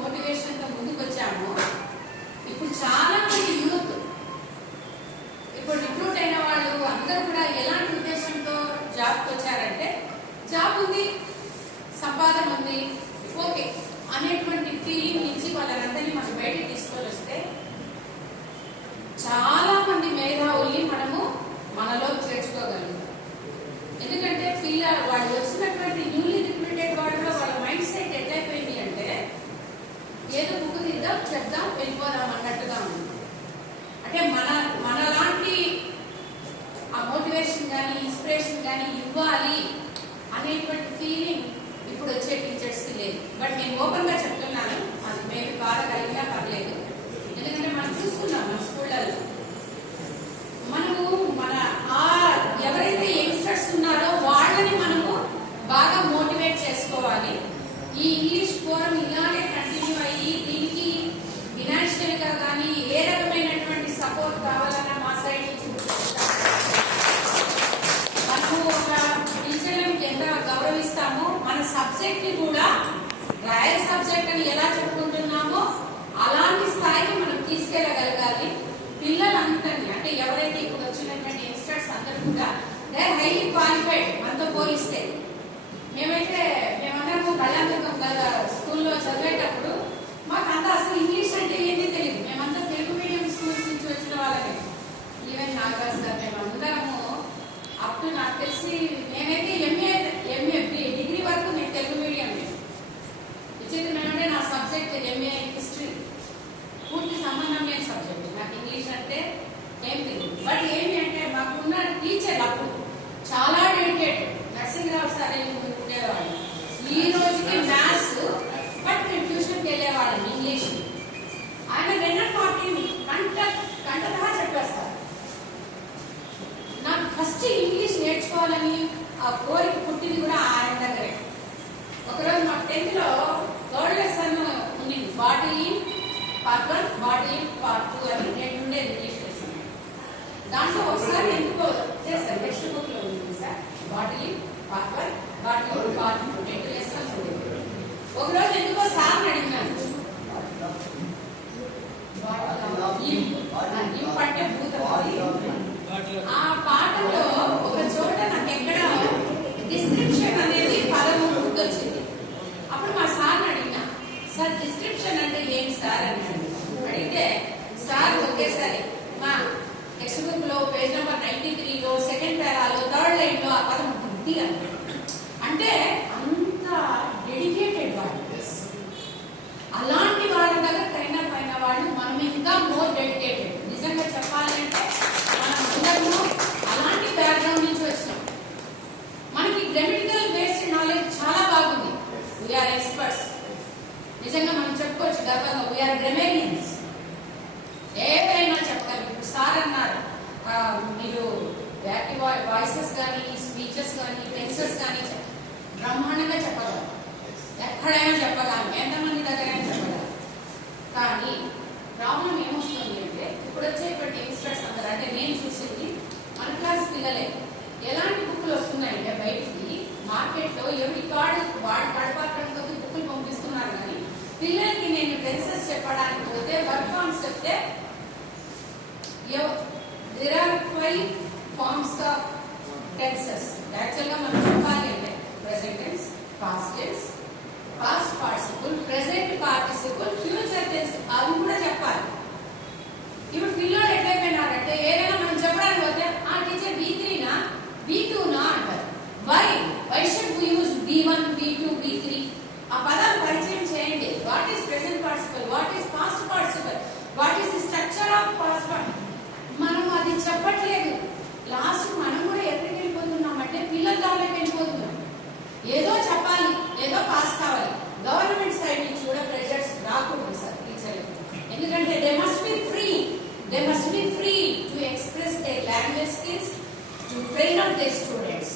మోటివేషన్తో ముందుకు వచ్చామో ఇప్పుడు చాలా మంది యూత్ ఇప్పుడు రిక్రూట్ అయిన వాళ్ళు అందరూ కూడా ఎలాంటి ఉద్దేశంతో జాబ్కి వచ్చారంటే జాబ్ ఉంది, సంపాదన ఉంది, ఓకే అనేటువంటి ఫీలింగ్ నుంచి వాళ్ళందరినీ మనం బయటకు తీసుకొని వస్తే చాలా మంది మేధావుల్ని మనము మనలో చేర్చుకోగలుగుతాం. ఎందుకంటే వాళ్ళు వచ్చినటువంటి న్యూలీ రిక్రూటెడ్ వాళ్ళలో వాళ్ళ మైండ్ సెట్ ఎట్లయిపోయింది అంటే ఏదో బుక్ తీద్దాం, చెప్దాం, వెళ్ళిపోదాం అన్నట్టుగా ఉంది. అంటే మనలాంటి ఆ మోటివేషన్ కానీ ఇన్స్పిరేషన్ కానీ ఇవ్వాలి అనేటువంటి ఫీలింగ్ ఇప్పుడు వచ్చే టీచర్స్కి లేదు. బట్ నేను ఓపెన్ గా చెప్తున్నాను, అది మేబీ బాధ కలిగినా పర్లేదు. ఎందుకంటే మనం చూసుకున్నాం మన స్కూళ్ళల్లో మనము ఎవరైతే యంగ్స్టర్స్ ఉన్నారో వాళ్ళని మనము బాగా మోటివేట్ చేసుకోవాలి. ఈ ఇంగ్లీష్ ఫోరం ఇలాగే కంటిన్యూ అయ్యి దీనికి ఫినాన్షియల్ గా కానీ ఏ రకమైనటువంటి సపోర్ట్ కావాలన్నా మా సైడ్ నుంచి మనము ఒక టీచర్లకు ఎంత గౌరవిస్తామో మన సబ్జెక్ట్ ని కూడా రాయల్ సబ్జెక్ట్ అని ఎలా చెప్పుకుంటున్నామో అలాంటి స్థాయికి మనం తీసుకెళ్ళగలగాలి. పిల్లలందరినీ అంటే ఎవరైతే ఇప్పుడు వచ్చినటువంటి యంగ్స్టర్స్ అందరూ కూడా దే ఆర్ హైలీ క్వాలిఫైడ్ మనతో పోలిస్తే. మేమందరము కళ్యాణదుర్గం స్కూల్లో చదివేటప్పుడు మాకు అంతా అసలు ఇంగ్లీష్ అంటే ఏంటి తెలియదు. మేమంతా తెలుగు మీడియం స్కూల్స్ నుంచి వచ్చిన వాళ్ళమే. ఈవెన్ నాగరాజ్ గారు మేమందరము అప్ టు నాకు తెలిసి మేమైతే ఎంఏ డిగ్రీ వరకు నేను తెలుగు మీడియం. విచిత్రమేమంటే నా సబ్జెక్ట్ ఎంఏ హిస్టరీ, పూర్తి సంబంధం లేని సబ్జెక్ట్. నాకు ఇంగ్లీష్ అంటే ఏం తెలియదు. బట్ ఏమి అంటే మాకున్న టీచర్ అప్పుడు చాలా డెడికేటెడ్. నరసింహరావు సార్ ఉండేవాళ్ళు. ఈ రోజుకి మ్యాథ్స్, బట్ మేము ట్యూషన్కి వెళ్ళేవాళ్ళం ఇంగ్లీష్. ఆయన 240 గంటలుగా చెప్పేస్తారు. నాకు ఫస్ట్ ఇంగ్లీష్ నేర్చుకోవాలని ఆ కోరిక పుట్టింది కూడా ఆయన దగ్గరే. ఒకరోజు మా 10th లో 3rd లెసన్ ఉంది, బాటిల్ పార్ట్ 1, బాటిల్ పార్ట్ 2 అని 2 ఉండేది ఇంగ్లీష్ లెసన్. దాంట్లో ఒకసారి ఎందుకో చేస్తారు, టెక్స్ట్ బుక్ లో ఉంది sir, bottle part 1, bottle part 2 2 lessons ఉండేది. ఒకరోజు ఎందుకో సార్ని అడిగినాను, ఇంపంటే భూతం. ఆ పాటలో ఒక చోట నాకు ఎక్కడ డిస్క్రిప్షన్ అనేది పదము గుర్తొచ్చింది. అప్పుడు మా సార్ని అడిగినా, సార్ డిస్క్రిప్షన్ అంటే ఏం సార్ అని అడిగితే సార్ ఒకేసారి మా టెక్స్ట్ బుక్ లో పేజ్ నెంబర్ 93లో 2nd పారాలో 3rd లైన్ లో ఆ పదం బుద్ధి అంటే అంత డెడికేటెడ్ వాళ్ళు. అలాంటి వాళ్ళ దగ్గర ట్రైనర్ అయిన వాళ్ళు మనం ఇంకా మోర్ డెడికేటెడ్. నిజంగా చెప్పాలి అంటే మనం అందరము అలాంటి బ్యాక్గ్రౌండ్ నుంచి వచ్చినాం. మనకి గ్రామటికల్ బేస్డ్ నాలెడ్జ్ చాలా బాగుంది. We are experts. నిజంగా మనం చెప్పుకోవచ్చు గర్వంగా, వీఆర్ గ్రామేరియన్స్. ఏదైనా చెప్పగలం. ఇప్పుడు సార్ అన్నారు మీరు యాక్టివ్ వాయిసెస్ కానీ స్పీచెస్ కానీ టెన్సెస్ కానీ బ్రహ్మాండంగా చెప్పగలం, ఎక్కడైనా చెప్పగలం, ఎంతమంది దగ్గరైనా చెప్పగలం. కానీ ప్రాబ్లం ఏమొస్తుంది అంటే ఇప్పుడు వచ్చేటువంటి యంగ్స్టర్స్ అందరూ, అంటే నేను చూసింది మన క్లాస్ పిల్లలే ఎలాంటి బుక్లు వస్తున్నాయంటే బయటికి మార్కెట్లో ఎవరి కార్డు వాడు కడపక్కడికి బుక్లు పంపిస్తున్నారు. కానీ పిల్లలకి నేను టెన్సెస్ చెప్పడానికి పోతే వర్క్ ఫార్మ్స్ చెప్తే there are 5 forms of tenses. యాక్చువల్గా మనం చెప్పాలి అంటే present tense, past tense, past participle, present participle, future tense అవి కూడా చెప్పాలి. ఇప్పుడు పిల్లలు ఎట్లయిపోయినారంటే ఏదైనా మనం చెప్పడానికి పోతే ఆ టీచర్ V3నా V2నా అంటారు. Why should we use V1, V2, V3? ఆ పదాలు పరిచయం చేయండి. What is present participle, what is past participle, what is the structure of past participle? మనం అది చెప్పట్లేదు. లాస్ట్ మనం కూడా ఎక్కడికి వెళ్ళిపోతున్నామంటే పిల్లల దారిలోకి వెళ్ళిపోతున్నాం. ఏదో చెప్పాలి, ఏదో పాస్ కావాలి. గవర్నమెంట్ సైడ్ నుంచి కూడా ప్రెషర్స్ రాకూడదు సార్ టీచర్లకు. ఎందుకంటే they must be free to express their language skills, to train up their students.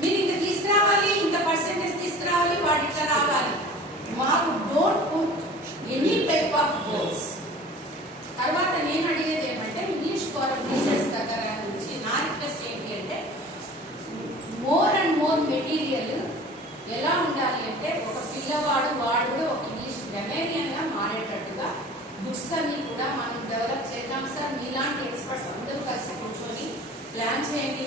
మీరు ఇంత తీసుకురావాలి, ఇంత పర్సెంటేజ్ తీసుకురావాలి, వాటి ఇట్లా రావాలి. మాకు don't put any type of goals. తర్వాత నేను అడిగేది ఏమంటే ఇంగ్లీష్ ఫోరం టీచర్స్ దగ్గర నుంచి నా రిక్వెస్ట్ ఏంటి అంటే మోర్ అండ్ మోర్ మెటీరియల్ ఎలా ఉండాలి అంటే ఒక పిల్లవాడు వాడు కూడా ఒక ఇంగ్లీష్ గ్రామర్ బుక్స్ అన్ని కూడా మనం డెవలప్ చేద్దాం సార్. మీలాంటి ఎక్స్పర్ట్స్ అందరూ కలిసి కూర్చొని ప్లాన్ చేయండి,